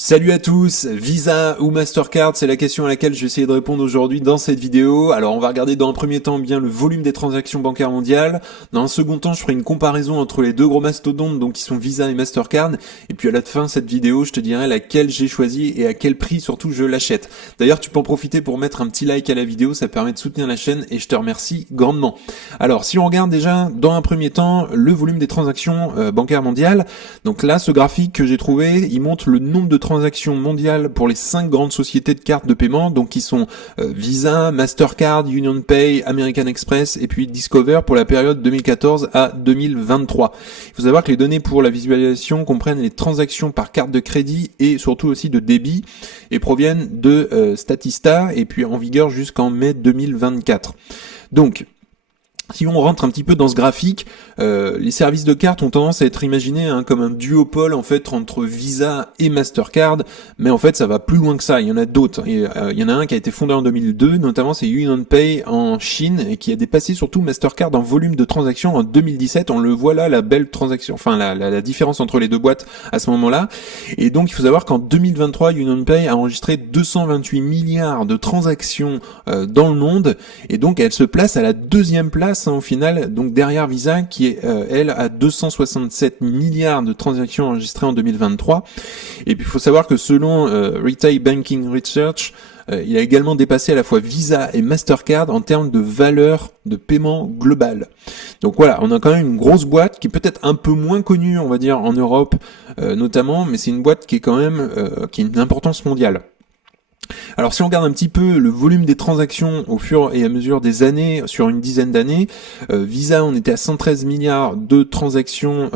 Salut à tous, Visa ou Mastercard, c'est la question à laquelle je vais essayer de répondre aujourd'hui dans cette vidéo. Alors on va regarder dans un premier temps bien le volume des transactions bancaires mondiales. Dans un second temps, je ferai une comparaison entre les deux gros mastodontes, donc qui sont Visa et Mastercard. Et puis à la fin de cette vidéo, je te dirai laquelle j'ai choisi et à quel prix surtout je l'achète. D'ailleurs, tu peux en profiter pour mettre un petit like à la vidéo, ça permet de soutenir la chaîne et je te remercie grandement. Alors si on regarde déjà dans un premier temps le volume des transactions bancaires mondiales, donc là ce graphique que j'ai trouvé, il montre le nombre de transactions mondiales pour les 5 grandes sociétés de cartes de paiement, donc qui sont Visa, Mastercard, UnionPay, American Express et puis Discover pour la période 2014 à 2023. Il faut savoir que les données pour la visualisation comprennent les transactions par carte de crédit et surtout aussi de débit et proviennent de Statista et puis en vigueur jusqu'en mai 2024. Donc, si on rentre un petit peu dans ce graphique, les services de carte ont tendance à être imaginés comme un duopole en fait entre Visa et Mastercard, mais en fait ça va plus loin que ça. Il y en a d'autres. Il y en a un qui a été fondé en 2002, notamment c'est UnionPay en Chine et qui a dépassé surtout Mastercard en volume de transactions en 2017. On le voit là, la belle transaction, enfin la différence entre les deux boîtes à ce moment-là. Et donc il faut savoir qu'en 2023, UnionPay a enregistré 228 milliards de transactions dans le monde et donc elle se place à la deuxième place au final, donc derrière Visa qui est elle à 267 milliards de transactions enregistrées en 2023. Et puis il faut savoir que selon Retail Banking Research, il a également dépassé à la fois Visa et Mastercard en termes de valeur de paiement global. Donc voilà, on a quand même une grosse boîte qui est peut-être un peu moins connue, on va dire, en Europe notamment, mais c'est une boîte qui est quand même qui a une importance mondiale. Alors si on regarde un petit peu le volume des transactions au fur et à mesure des années, sur une dizaine d'années, Visa on était à 113 milliards de transactions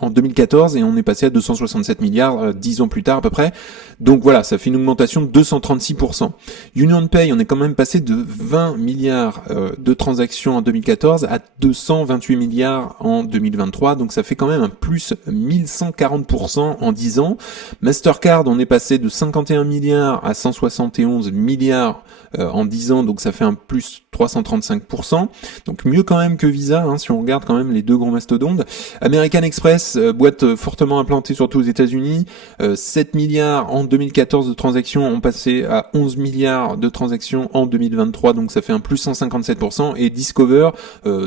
en 2014 et on est passé à 267 milliards 10 ans plus tard à peu près. Donc voilà, ça fait une augmentation de 236%. UnionPay, on est quand même passé de 20 milliards de transactions en 2014 à 228 milliards en 2023, donc ça fait quand même un plus 1140% en 10 ans. Mastercard, on est passé de 51 milliards à 171 milliards en 10 ans, donc ça fait un plus 335%, donc mieux quand même que Visa, si on regarde quand même les deux grands mastodontes. American Express, boîte fortement implantée surtout aux États-Unis, 7 milliards en 2014 de transactions, ont passé à 11 milliards de transactions en 2023, donc ça fait un plus 157%, et Discover,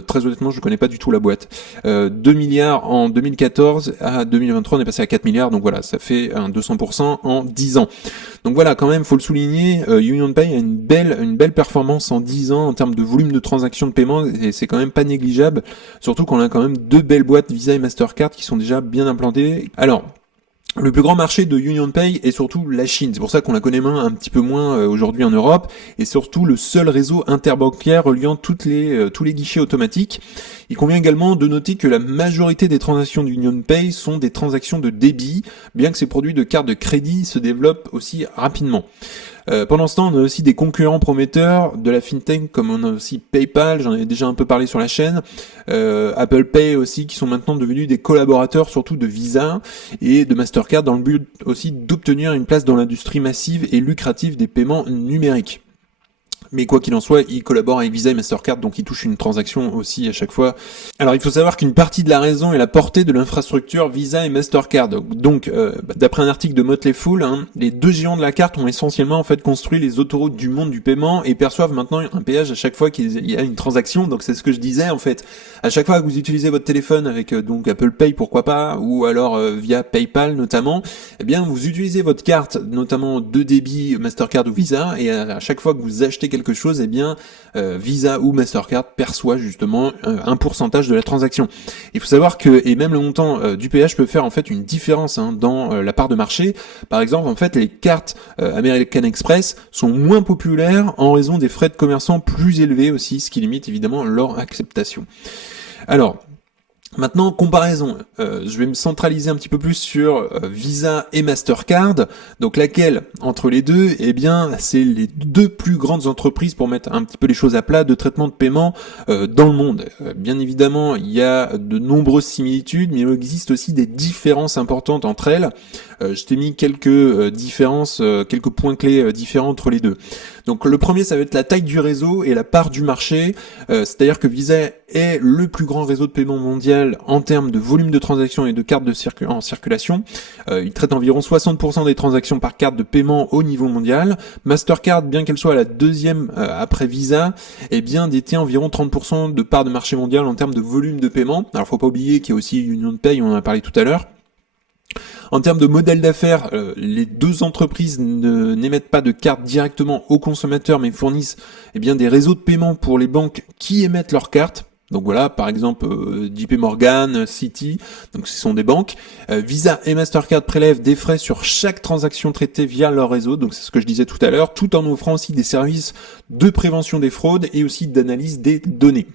très honnêtement je connais pas du tout la boîte, 2 milliards en 2014 à 2023 on est passé à 4 milliards, donc voilà, ça fait un 200% en 10 ans. Donc voilà, quand même, faut le souligner, UnionPay a une belle performance en 10 ans en termes de volume de transactions de paiement, et c'est quand même pas négligeable, surtout qu'on a quand même deux belles boîtes Visa et Mastercard qui sont déjà bien implantées. Alors, le plus grand marché de UnionPay est surtout la Chine, c'est pour ça qu'on la connaît un petit peu moins aujourd'hui en Europe, et surtout le seul réseau interbancaire reliant tous les guichets automatiques. Il convient également de noter que la majorité des transactions d'UnionPay sont des transactions de débit, bien que ces produits de carte de crédit se développent aussi rapidement. Pendant ce temps, on a aussi des concurrents prometteurs de la fintech, comme on a aussi PayPal, j'en ai déjà un peu parlé sur la chaîne, Apple Pay aussi, qui sont maintenant devenus des collaborateurs surtout de Visa et de Mastercard dans le but aussi d'obtenir une place dans l'industrie massive et lucrative des paiements numériques. Mais quoi qu'il en soit, ils collaborent avec Visa et Mastercard, donc ils touchent une transaction aussi à chaque fois. Alors il faut savoir qu'une partie de la raison est la portée de l'infrastructure Visa et Mastercard. Donc, d'après un article de Motley Fool, les deux géants de la carte ont essentiellement en fait construit les autoroutes du monde du paiement et perçoivent maintenant un péage à chaque fois qu'il y a une transaction. Donc c'est ce que je disais en fait. À chaque fois que vous utilisez votre téléphone avec donc Apple Pay pourquoi pas, ou alors via PayPal notamment, eh bien vous utilisez votre carte notamment de débit Mastercard ou Visa, et à chaque fois que vous achetez quelque chose, eh bien Visa ou Mastercard perçoit justement un pourcentage de la transaction. Il faut savoir que, et même le montant du péage peut faire en fait une différence dans la part de marché. Par exemple, en fait, les cartes American Express sont moins populaires en raison des frais de commerçants plus élevés aussi, ce qui limite évidemment leur acceptation. Alors, maintenant, comparaison. Je vais me centraliser un petit peu plus sur Visa et Mastercard. Donc laquelle entre les deux? Eh bien, c'est les deux plus grandes entreprises, pour mettre un petit peu les choses à plat, de traitement de paiement dans le monde. Bien évidemment, il y a de nombreuses similitudes, mais il existe aussi des différences importantes entre elles. Je t'ai mis quelques différences, quelques points clés différents entre les deux. Donc le premier, ça va être la taille du réseau et la part du marché. C'est-à-dire que Visa est le plus grand réseau de paiement mondial en termes de volume de transactions et de cartes en circulation. Il traite environ 60% des transactions par carte de paiement au niveau mondial. Mastercard, bien qu'elle soit la deuxième après Visa, eh bien détient environ 30% de part de marché mondial en termes de volume de paiement. Alors faut pas oublier qu'il y a aussi UnionPay, on en a parlé tout à l'heure. En termes de modèle d'affaires, les deux entreprises n'émettent pas de cartes directement aux consommateurs, mais fournissent bien des réseaux de paiement pour les banques qui émettent leurs cartes. Donc voilà, par exemple JP Morgan, Citi, donc ce sont des banques. Visa et Mastercard prélèvent des frais sur chaque transaction traitée via leur réseau, donc c'est ce que je disais tout à l'heure, tout en offrant aussi des services de prévention des fraudes et aussi d'analyse des données.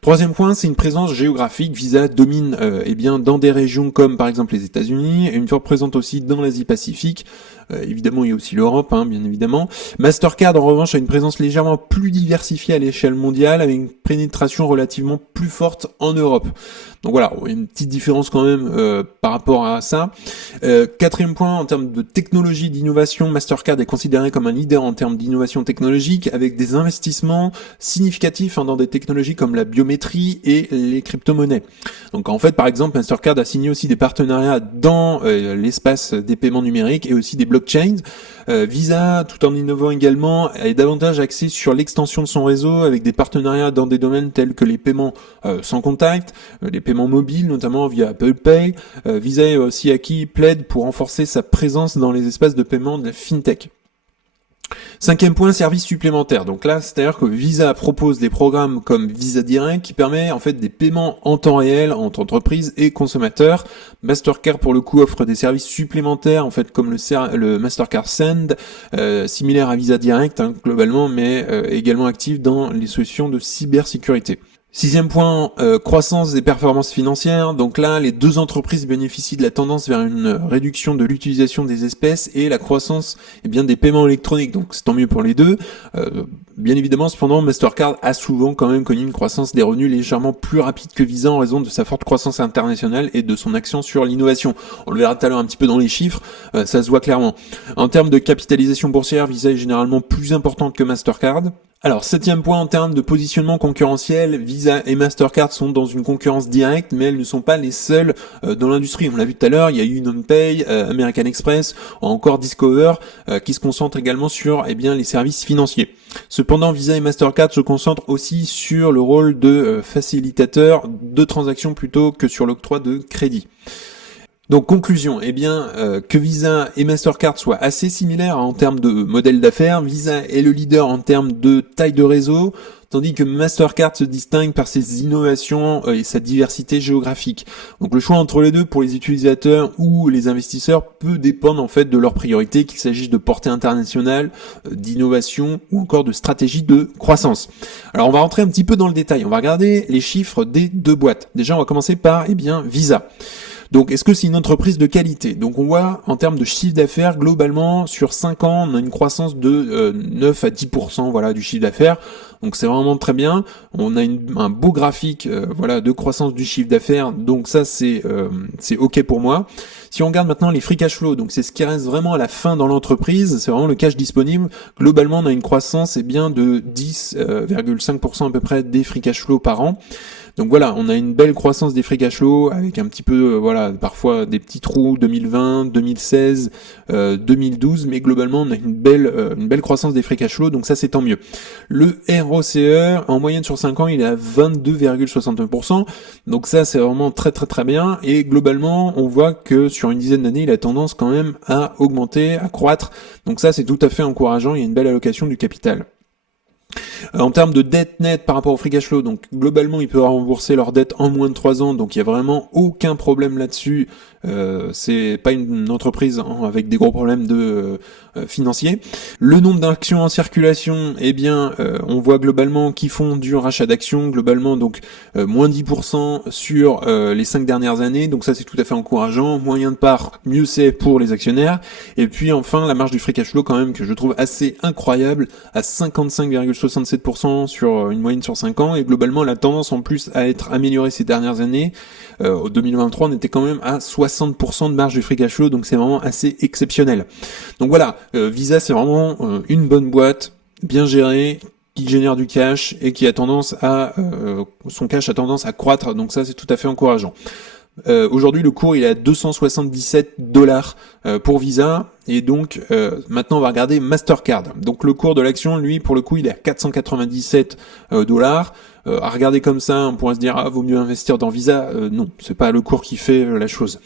Troisième point, c'est une présence géographique. Visa domine dans des régions comme par exemple les États-Unis, et une forte présence aussi dans l'Asie-Pacifique. Évidemment, il y a aussi l'Europe, bien évidemment. Mastercard, en revanche, a une présence légèrement plus diversifiée à l'échelle mondiale, avec une pénétration relativement plus forte en Europe. Donc voilà, il y a une petite différence quand même par rapport à ça. Quatrième point, en termes de technologie, d'innovation, Mastercard est considéré comme un leader en termes d'innovation technologique, avec des investissements significatifs dans des technologies comme la biométrie et les crypto-monnaies. Donc en fait, par exemple, Mastercard a signé aussi des partenariats dans l'espace des paiements numériques et aussi des blockchains. Visa, tout en innovant également, est davantage axé sur l'extension de son réseau avec des partenariats dans des domaines tels que les paiements sans contact, les paiements mobiles, notamment via Apple Pay. Visa est aussi acquis Plaid pour renforcer sa présence dans les espaces de paiement de la FinTech. Cinquième point, service supplémentaire. Donc là, c'est-à-dire que Visa propose des programmes comme Visa Direct qui permet en fait des paiements en temps réel entre entreprises et consommateurs. Mastercard pour le coup offre des services supplémentaires en fait comme le Mastercard Send, similaire à Visa Direct globalement, mais également actif dans les solutions de cybersécurité. Sixième point, croissance des performances financières. Donc là, les deux entreprises bénéficient de la tendance vers une réduction de l'utilisation des espèces et la croissance des paiements électroniques. Donc c'est tant mieux pour les deux. Bien évidemment, cependant, Mastercard a souvent quand même connu une croissance des revenus légèrement plus rapide que Visa en raison de sa forte croissance internationale et de son accent sur l'innovation. On le verra tout à l'heure un petit peu dans les chiffres, ça se voit clairement. En termes de capitalisation boursière, Visa est généralement plus importante que Mastercard. Alors, septième point, en termes de positionnement concurrentiel, Visa et Mastercard sont dans une concurrence directe, mais elles ne sont pas les seules dans l'industrie. On l'a vu tout à l'heure, il y a UnionPay, American Express, ou encore Discover, qui se concentrent également sur les services financiers. Cependant, Visa et Mastercard se concentrent aussi sur le rôle de facilitateur de transactions plutôt que sur l'octroi de crédit. Donc conclusion, que Visa et Mastercard soient assez similaires en termes de modèle d'affaires. Visa est le leader en termes de taille de réseau, tandis que Mastercard se distingue par ses innovations et sa diversité géographique. Donc le choix entre les deux pour les utilisateurs ou les investisseurs peut dépendre en fait de leurs priorités, qu'il s'agisse de portée internationale, d'innovation ou encore de stratégie de croissance. Alors on va rentrer un petit peu dans le détail, on va regarder les chiffres des deux boîtes. Déjà on va commencer par Visa. Donc, est-ce que c'est une entreprise de qualité? Donc, on voit en termes de chiffre d'affaires, globalement, sur 5 ans, on a une croissance de 9 à 10% du chiffre d'affaires. Donc, c'est vraiment très bien. On a un beau graphique de croissance du chiffre d'affaires. Donc, ça, c'est OK pour moi. Si on regarde maintenant les free cash flow, donc c'est ce qui reste vraiment à la fin dans l'entreprise, c'est vraiment le cash disponible. Globalement, on a une croissance de 10,5% à peu près des free cash flow par an. Donc voilà, on a une belle croissance des free cash flow avec un petit peu, parfois des petits trous 2020, 2016, 2012, mais globalement on a une belle croissance des free cash flow, donc ça c'est tant mieux. Le ROCE, en moyenne sur 5 ans, il est à 22,69%, donc ça c'est vraiment très très très bien, et globalement on voit que sur une dizaine d'années, il a tendance quand même à augmenter, à croître, donc ça c'est tout à fait encourageant, il y a une belle allocation du capital. En termes de dette nette par rapport au free cash flow, donc globalement ils peuvent rembourser leur dette en moins de 3 ans, donc il y a vraiment aucun problème là-dessus. C'est pas une entreprise avec des gros problèmes financiers. Le nombre d'actions en circulation, on voit globalement qu'ils font du rachat d'actions, globalement donc moins 10% sur les 5 dernières années, donc ça c'est tout à fait encourageant. Moyen de part, mieux c'est pour les actionnaires. Et puis enfin la marge du free cash flow quand même que je trouve assez incroyable à 55,67% sur une moyenne sur 5 ans, et globalement la tendance en plus à être améliorée ces dernières années. Au 2023 on était quand même à 60% de marge du free cash flow, donc c'est vraiment assez exceptionnel. Donc voilà, Visa c'est vraiment une bonne boîte, bien gérée, qui génère du cash et qui a tendance à son cash a tendance à croître, donc ça c'est tout à fait encourageant. Aujourd'hui le cours il est à 277 dollars pour Visa, et donc maintenant on va regarder Mastercard. Donc le cours de l'action, lui, pour le coup, il est à 497 dollars. À regarder comme ça, on pourrait se dire vaut mieux investir dans Visa. Non, c'est pas le cours qui fait la chose.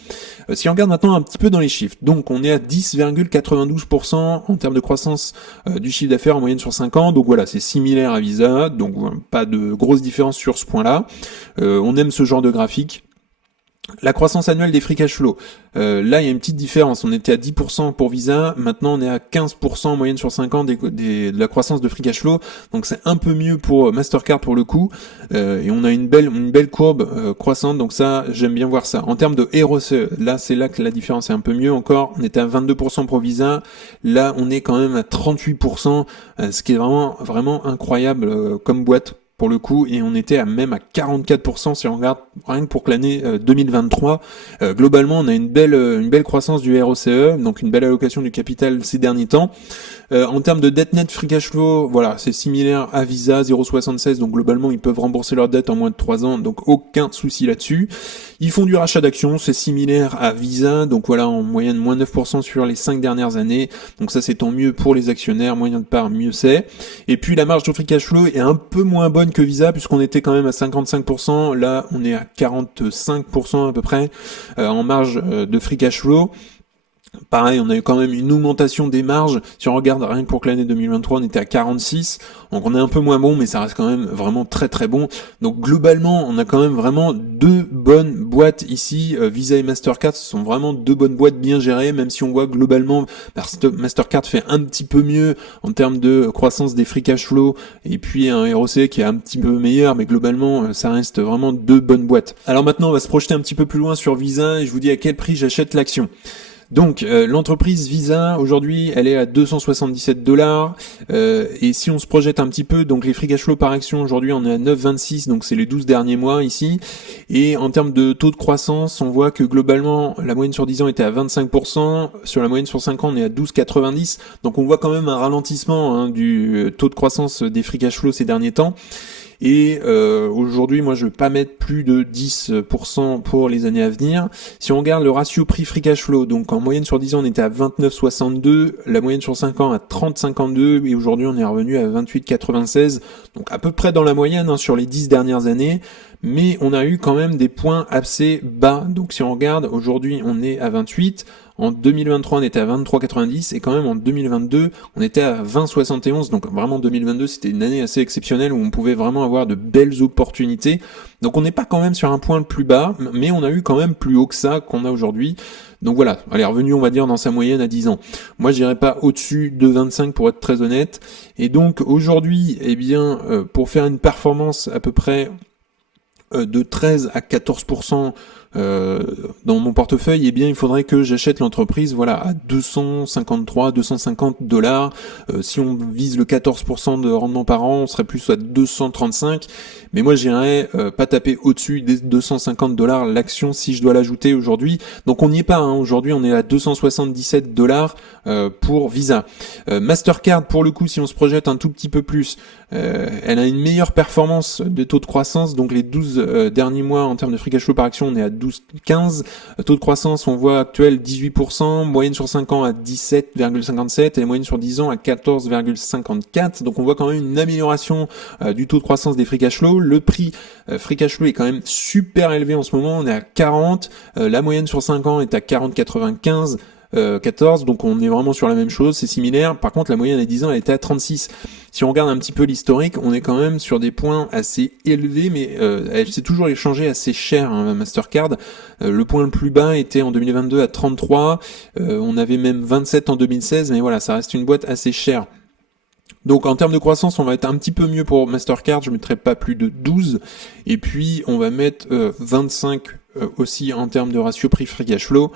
Si on regarde maintenant un petit peu dans les chiffres, donc on est à 10,92% en termes de croissance du chiffre d'affaires en moyenne sur 5 ans. Donc voilà, c'est similaire à Visa, donc pas de grosse différence sur ce point-là. On aime ce genre de graphique. La croissance annuelle des free cash flow, là il y a une petite différence, on était à 10% pour Visa, maintenant on est à 15% en moyenne sur 5 ans de la croissance de free cash flow, donc c'est un peu mieux pour Mastercard pour le coup, et on a une belle courbe croissante, donc ça j'aime bien voir ça. En termes de ROCE, là c'est là que la différence est un peu mieux encore, on était à 22% pour Visa, là on est quand même à 38%, ce qui est vraiment incroyable comme boîte pour le coup, et on était même à 44% si on regarde rien que pour l'année 2023. Globalement, on a une belle croissance du ROCE, donc une belle allocation du capital ces derniers temps. En termes de dette net free cash flow, voilà, c'est similaire à Visa, 0,76, donc globalement ils peuvent rembourser leur dette en moins de 3 ans, donc aucun souci là-dessus. Ils font du rachat d'actions, c'est similaire à Visa, donc voilà, en moyenne moins 9% sur les 5 dernières années, donc ça c'est tant mieux pour les actionnaires, moyen de part mieux c'est. Et puis la marge de free cash flow est un peu moins bonne que Visa, puisqu'on était quand même à 55%, là on est à 45% à peu près en marge de free cash flow. Pareil, on a eu quand même une augmentation des marges. Si on regarde rien que pour l'année 2023, on était à 46. Donc on est un peu moins bon, mais ça reste quand même vraiment très très bon. Donc globalement, on a quand même vraiment deux bonnes boîtes ici. Visa et Mastercard, ce sont vraiment deux bonnes boîtes bien gérées, même si on voit globalement Mastercard fait un petit peu mieux en termes de croissance des free cash flow, et puis un ROC qui est un petit peu meilleur, mais globalement, ça reste vraiment deux bonnes boîtes. Alors maintenant, on va se projeter un petit peu plus loin sur Visa, et je vous dis à quel prix j'achète l'action. Donc l'entreprise Visa aujourd'hui elle est à 277 dollars, et si on se projette un petit peu, donc les free cash flow par action aujourd'hui on est à 9,26, donc c'est les 12 derniers mois ici, et en termes de taux de croissance on voit que globalement la moyenne sur 10 ans était à 25%, sur la moyenne sur 5 ans on est à 12,90, donc on voit quand même un ralentissement du taux de croissance des free cash flow ces derniers temps. Et aujourd'hui, moi, je vais pas mettre plus de 10% pour les années à venir. Si on regarde le ratio prix free cash flow, donc en moyenne sur 10 ans, on était à 29,62, la moyenne sur 5 ans à 30,52, et aujourd'hui, on est revenu à 28,96, donc à peu près dans la moyenne sur les 10 dernières années. Mais on a eu quand même des points assez bas. Donc si on regarde, aujourd'hui, on est à 28. En 2023, on était à 23,90, et quand même en 2022, on était à 20,71. Donc vraiment 2022, c'était une année assez exceptionnelle où on pouvait vraiment avoir de belles opportunités. Donc on n'est pas quand même sur un point le plus bas, mais on a eu quand même plus haut que ça qu'on a aujourd'hui. Donc voilà, elle est revenue, on va dire, dans sa moyenne à 10 ans. Moi, je dirais pas au-dessus de 25 pour être très honnête. Et donc aujourd'hui, eh bien, pour faire une performance à peu près de 13 à 14% dans mon portefeuille, eh bien il faudrait que j'achète l'entreprise voilà à 253, 250 dollars. Si on vise le 14% de rendement par an, on serait plus à 235. Mais moi j'irais pas taper au-dessus des 250 dollars l'action si je dois l'ajouter aujourd'hui. Donc on n'y est pas, aujourd'hui on est à 277 dollars pour Visa. Mastercard pour le coup, si on se projette un tout petit peu plus, elle a une meilleure performance de taux de croissance. Donc les 12 derniers mois en termes de free cash flow par action, on est à 12,15. Taux de croissance, on voit actuel 18%, moyenne sur 5 ans à 17,57 et moyenne sur 10 ans à 14,54. Donc on voit quand même une amélioration du taux de croissance des free cash flow. Le prix free cash flow est quand même super élevé en ce moment, on est à 40. La moyenne sur 5 ans est à 40,95. 14, donc on est vraiment sur la même chose, c'est similaire. Par contre, la moyenne à 10 ans, elle était à 36. Si on regarde un petit peu l'historique, on est quand même sur des points assez élevés, mais elle s'est toujours échangée assez cher, Mastercard. Le point le plus bas était en 2022 à 33, on avait même 27 en 2016, mais voilà, ça reste une boîte assez chère. Donc en termes de croissance, on va être un petit peu mieux pour Mastercard, je ne mettrai pas plus de 12, et puis on va mettre 25 aussi en termes de ratio prix free cash flow.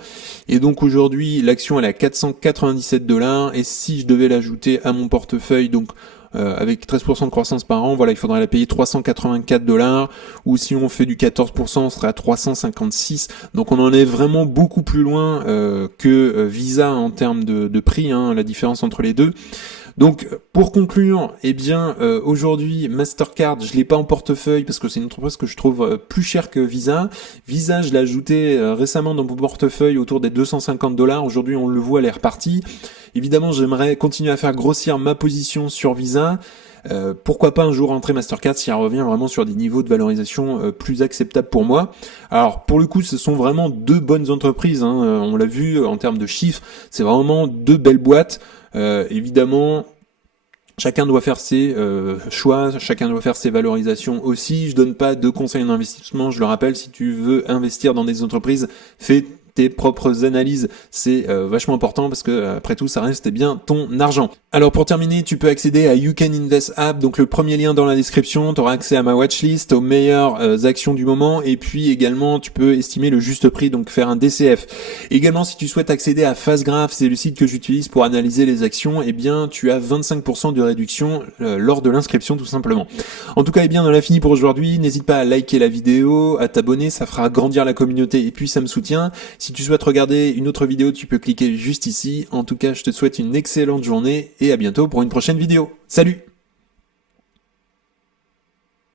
Et donc aujourd'hui, l'action elle est à 497 dollars, et si je devais l'ajouter à mon portefeuille, donc avec 13% de croissance par an, voilà, il faudrait la payer 384 dollars, ou si on fait du 14%, on serait à 356. Donc on en est vraiment beaucoup plus loin que Visa en termes de prix, la différence entre les deux. Donc pour conclure, eh bien aujourd'hui Mastercard, je l'ai pas en portefeuille parce que c'est une entreprise que je trouve plus chère que Visa. Visa, je l'ai ajouté récemment dans mon portefeuille autour des $250. Aujourd'hui, on le voit, elle est repartie. Évidemment, j'aimerais continuer à faire grossir ma position sur Visa. Pourquoi pas un jour rentrer Mastercard si elle revient vraiment sur des niveaux de valorisation plus acceptables pour moi. Alors pour le coup, ce sont vraiment deux bonnes entreprises, hein. On l'a vu en termes de chiffres, c'est vraiment deux belles boîtes. Évidemment, chacun doit faire ses choix, chacun doit faire ses valorisations aussi. Je donne pas de conseils d'investissement, je le rappelle, si tu veux investir dans des entreprises, fais tes propres analyses, c'est vachement important parce que après tout ça reste bien ton argent. Alors pour terminer, tu peux accéder à You Can Invest App, donc le premier lien dans la description, tu auras accès à ma watchlist, aux meilleures actions du moment, et puis également tu peux estimer le juste prix, donc faire un DCF. Également si tu souhaites accéder à FastGraph, c'est le site que j'utilise pour analyser les actions, eh bien tu as 25% de réduction lors de l'inscription tout simplement. En tout cas, eh bien on a fini pour aujourd'hui, n'hésite pas à liker la vidéo, à t'abonner, ça fera grandir la communauté et puis ça me soutient. Si tu souhaites regarder une autre vidéo, tu peux cliquer juste ici. En tout cas, je te souhaite une excellente journée et à bientôt pour une prochaine vidéo. Salut!